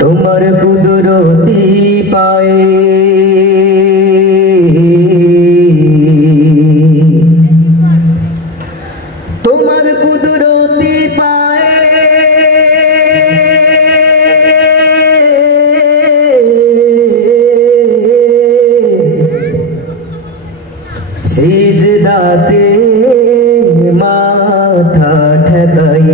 তোমার কুদরতি পায়ে তোমার কুদরতি পায়ে সিজদাতে মাথা ঠকাই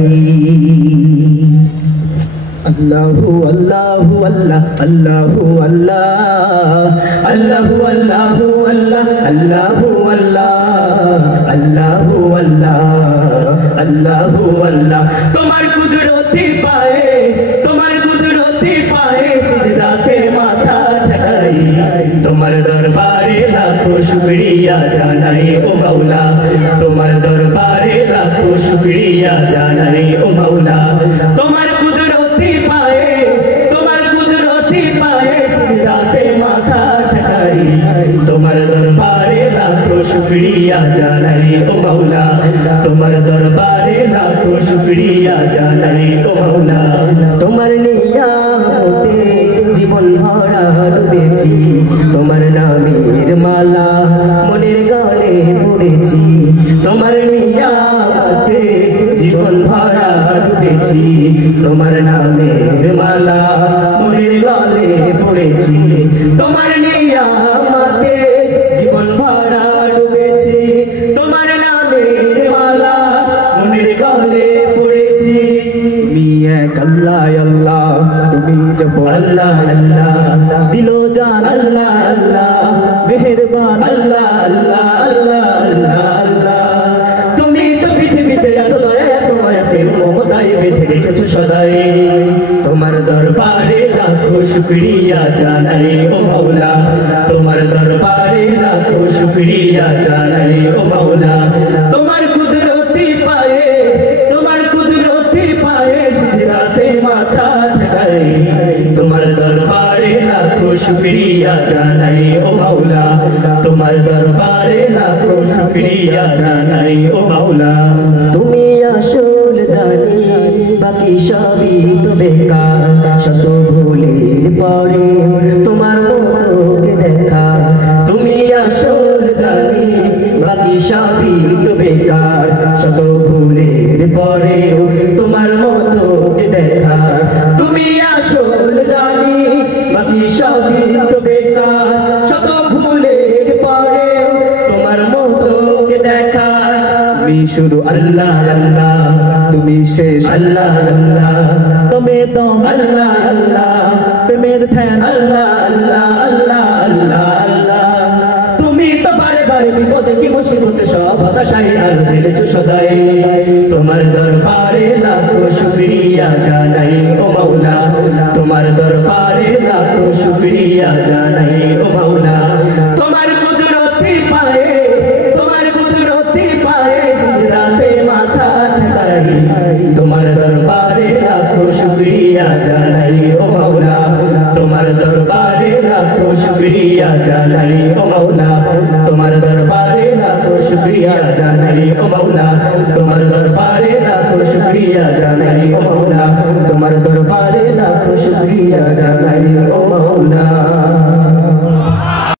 अल्लाहु अल्लाहु अल्लाह अल्लाहु अल्लाह अल्लाहु अल्लाहु अल्लाह अल्लाहु अल्लाह अल्लाहु अल्लाह अल्लाहु अल्लाह तुम्हार कुदरती पाए सिजदाते माथा ठकाई तुम्हार दरबारे लाखों शुक्रिया जानाई ओ मौला तुम्हार दरबारे लाखों शुक्रिया जानाई ओ मौला तुम्हार कुदरती पाए सिजदाते माथा ठकाई तुम्हार दरबारे लाखों शुक्रिया जानाई ओ मौला तुम्हार दरबारे लाखों शुक्रिया जानाई ओ मौला तुम्हार नियामते জীবন ভরা ডুবেছি তোমার নামের মালা মনের গলে পড়েছি তোমার নিয়ামতে জীবন ভরা ডুবেছি তোমার নামের মালা মনের গলে পড়েছি তোমার নিয়ামতে জীবন ভরা ডুবেছি তোমার নামের মালা মনের গলে পড়েছি তুমি এক আল্লাহ আল্লাহ তুমি জপ আল্লাহ আল্লাহ দিলো জান আল্লাহ আল্লাহ মেহেরবান আল্লাহ আল্লাহ আল্লাহ আল্লাহ আল্লাহ তুমি তো পৃথিবীতে এত দয়া এত মায়া প্রেম মমতায় বেঁধে রেখেছো সদাই তোমার দরবারে লাখো শুকরিয়া জানাই ও মাওলা তোমার দরবারে লাখো শুকরিয়া জানাই ও মাওলা তোমার কুদরতি পায়ে সিজদাতে মাথা ঠকাই তোমার দরবারে লাখো শুকরিয়া জানাই ও মাওলা তোমার দরবারে লাখো শুকরিয়া জানাই ও মাওলা তুমি আসল জানি বাকি সবই তো বেকার শত ভুলের পরে তোমার মতোকে দেখা তুমি আসল জানি বাকি সবই তো বেকার শত ভুলের পরে তোমার মতোকে দেখা তুমি আসল জানি বাকি সবই তো বেকার শত ভুলের পরে তোমার মতোকে দেখা তুমি শুরু আল্লাহ আল্লাহ তুমি শেষ আল্লাহ আল্লাহ তুমি দম আল্লাহ আল্লাহ প্রেমের ধ্যান আল্লাহ আল্লাহ আল্লাহ আল্লাহ আল্লাহ তুমি তো বারে বারে বিপদে কি মুসিবতে সব হতাশায় আলো জ্বেলেছো সদাই তোমার দরবারে লাখো শুকরিয়া জানাই